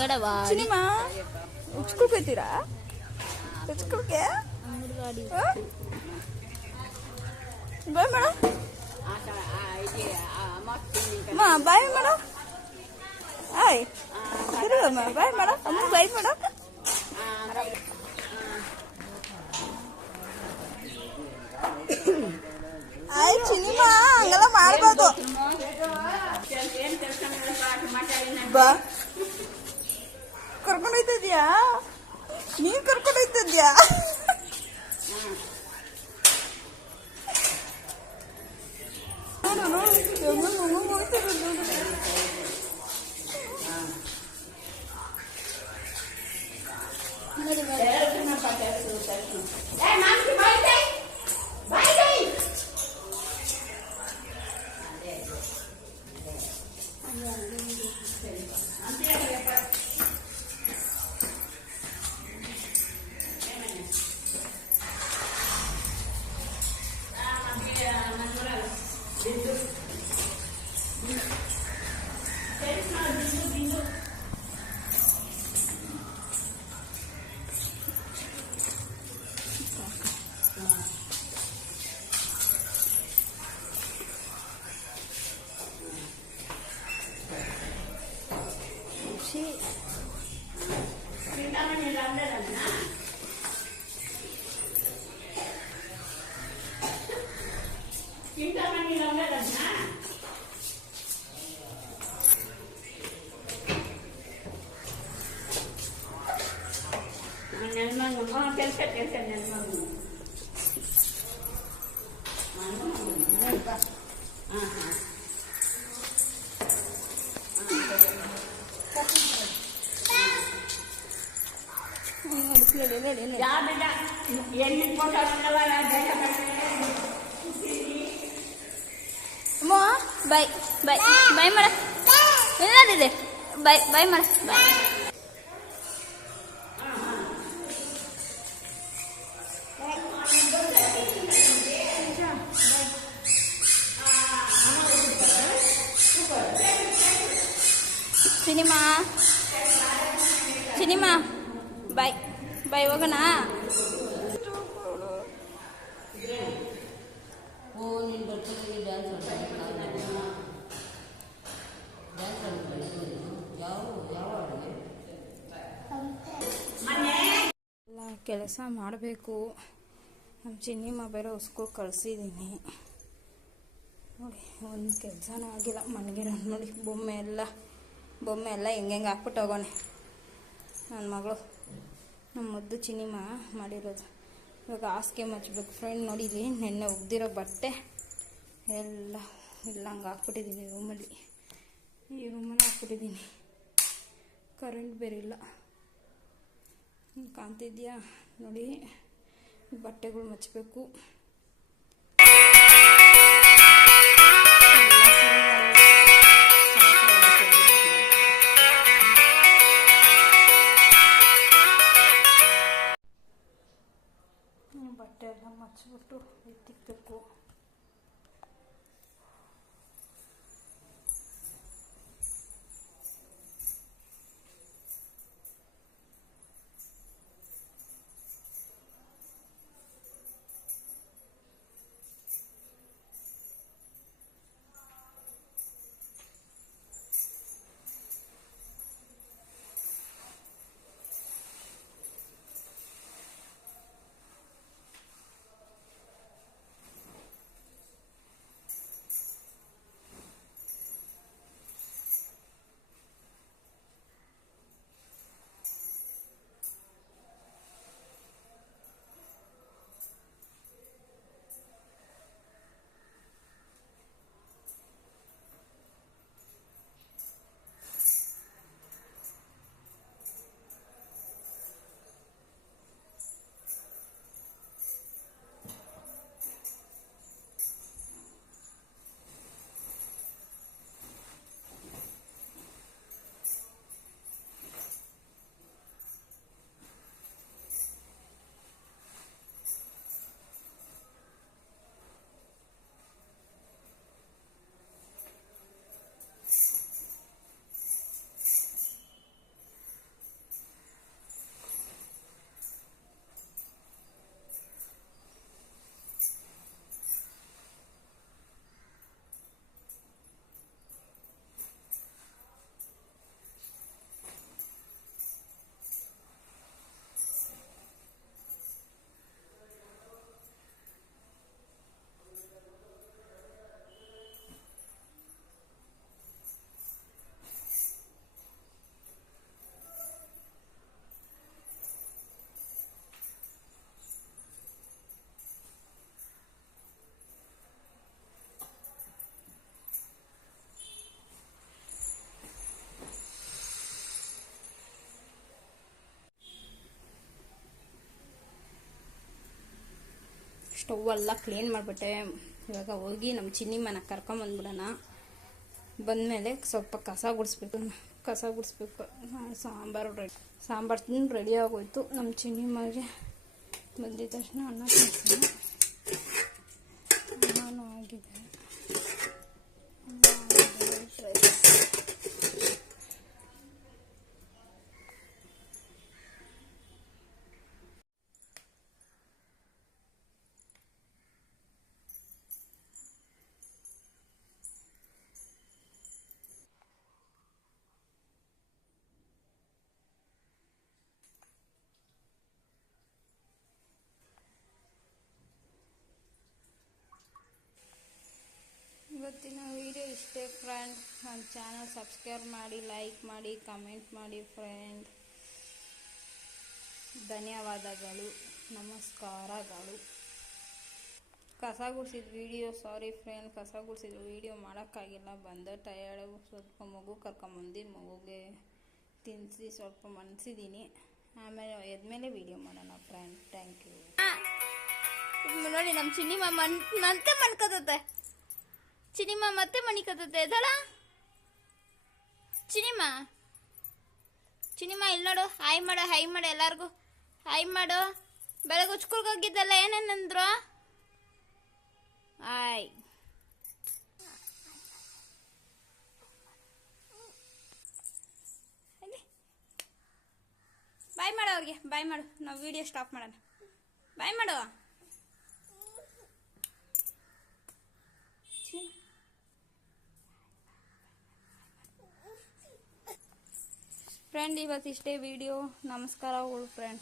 Cinema ಉಚ್ಕೊಳ್ಕೊತೀರಾ ಉಚ್ಕೊಳ್ಕೆ bye madam bye madam ಆಯ್ ಬಾಯ್ ಮೇಡಮ್ ಅಮ್ಮ ಬಾಯ್ ಮೇಡಮ್ ಆಯ್ ಸಿನಿಮಾ ಹಂಗೆಲ್ಲ ಮಾಡ್ಬೋದು ಬಾ ಕರ್ಕೊಂಡು ಹೋಯ್ತಿದ್ಯಾ ನೀನ್ ಕರ್ಕೊಂಡು ಹೋಯ್ತಿದ್ಯಾ ಬಾಯ್ ಬಾಯ್ ಬಾಯ್ ಮಾಡ ಎಲ್ಲದಿದೆ ಬಾಯ್ ಬಾಯ್ ಮಾಡ ಬಾಯ್ ಸಿನಿಮಾ ಸಿನಿಮಾ ಬಾಯ್ ಬಾಯ್ ಹೋಗೋಣ ಕೆಲಸ ಮಾಡಬೇಕು ನಮ್ಮ ಚಿನ್ನಿಮ್ಮ ಬೇರೆ ಸ್ಕೂಲ್ ಕಳಿಸಿದ್ದೀನಿ ನೋಡಿ ಒಂದು ಕೆಲಸನೂ ಆಗಿಲ್ಲ ಮನೆಗಿರೋ ನೋಡಿ ಬೊಮ್ಮೆ ಎಲ್ಲ ಹೆಂಗೆ ಹಾಕ್ಬಿಟ್ಟು ಹೋಗೋಣ ನನ್ನ ಮಗಳು ನಮ್ಮ ಮುದ್ದು ಚಿನ್ನಿಮ್ಮ ಮಾಡಿರೋದು ಇವಾಗ ಹಾಸಿಗೆ ಮಚ್ಚಬೇಕು ಫ್ರೆಂಡ್ ನೋಡಿಲಿ ನೆನ್ನೆ ಒಗ್ದಿರೋ ಬಟ್ಟೆ ಎಲ್ಲ ಇಲ್ಲ ಹಂಗೆ ಹಾಕ್ಬಿಟ್ಟಿದ್ದೀನಿ ಈ ರೂಮಲ್ಲಿ ಹಾಕ್ಬಿಟ್ಟಿದ್ದೀನಿ ಕರೆಂಟ್ ಬೇರೆ ಇಲ್ಲ ಕಾಣ್ತಿದ್ಯಾ ನೋಡಿ ಬಟ್ಟೆಗಳು ಮಚ್ಚಬೇಕು ಬಟ್ಟೆ ಎಲ್ಲ ಮಚ್ಚಿಬಿಟ್ಟು ಎತ್ತಿಕ್ಬೇಕು ಸ್ಟವ್ ಎಲ್ಲ ಕ್ಲೀನ್ ಮಾಡಿಬಿಟ್ಟೆ. ಇವಾಗ ಹೋಗಿ ನಮ್ಮ ಚಿನ್ನಿಮ್ಮನ ಕರ್ಕೊಂಬಂದ್ಬಿಡೋಣ. ಬಂದಮೇಲೆ ಸ್ವಲ್ಪ ಕಸ ಗುಡಿಸ್ಬೇಕು. ಸಾಂಬಾರು ರೆಡಿ ಆಗೋಯ್ತು. ನಮ್ಮ ಚಿನ್ನಿಮ್ಮಗೆ ಬಂದಿದ್ದ ತಕ್ಷಣ ಅನ್ನ ತಿಂತೀನಿ. ಅನ್ನನೂ ಆಗಿದೆ. ಇವತ್ತಿನ ವಿಡಿಯೋ ಇಷ್ಟೇ ಫ್ರೆಂಡ್. ನನ್ನ ಚಾನಲ್ ಸಬ್ಸ್ಕ್ರೈಬ್ ಮಾಡಿ, ಲೈಕ್ ಮಾಡಿ, ಕಮೆಂಟ್ ಮಾಡಿ ಫ್ರೆಂಡ್. ಧನ್ಯವಾದಗಳು, ನಮಸ್ಕಾರಗಳು. ಕಸ ಗುಡಿಸಿದ ವಿಡಿಯೋ ಸಾರಿ ಫ್ರೆಂಡ್, ಕಸ ಗುಡಿಸಿದ ವಿಡಿಯೋ ಮಾಡೋಕ್ಕಾಗಿಲ್ಲ. ಬಂದ ಟಯರ್ಡ್. ಸ್ವಲ್ಪ ಮಗು ಕರ್ಕೊಂಬಂದು ಮಗುಗೆ ತಿನ್ನಿಸಿ ಸ್ವಲ್ಪ ಮನ್ಸಿದ್ದೀನಿ. ಆಮೇಲೆ ಎದ್ಮೇಲೆ ವಿಡಿಯೋ ಮಾಡೋಣ ಫ್ರೆಂಡ್. Thank you. ನೋಡಿ ನಮ್ಮ ಚಿನ್ನಿಮ್ಮ ಮತ್ತೆ ಮನ್ಕೋತತೆ. ಚಿನಿಮ್ಮ ಮತ್ತೆ ಮಣಿಕತ್ತೈತೆ ಇದಳ. ಚಿನಿಮ್ಮ ಇಲ್ಲಿ ನೋಡು. ಹಾಯ್ ಮಾಡು ಎಲ್ಲಾರ್ಗು ಹಾಯ್ ಮಾಡು. ಬೆಳಗ್ಗೆ ಉಚ್ಕೂರ್ಗೆ ಹೋಗಿದ್ದಲ್ಲ, ಏನೇನಂದ್ರು? ಹಾಯ್. ಬಾಯ್ ಮಾಡು ಅವ್ರಿಗೆ, ಬಾಯ್ ಮಾಡು. ನಾವು ವಿಡಿಯೋ ಸ್ಟಾಪ್ ಮಾಡೋಣ. ಬಾಯ್ ಮಾಡು. ಫ್ರೆಂಡ್ ಇವತ್ತಿಷ್ಟೇ ವಿಡಿಯೋ. ನಮಸ್ಕಾರಗಳು ಫ್ರೆಂಡ್.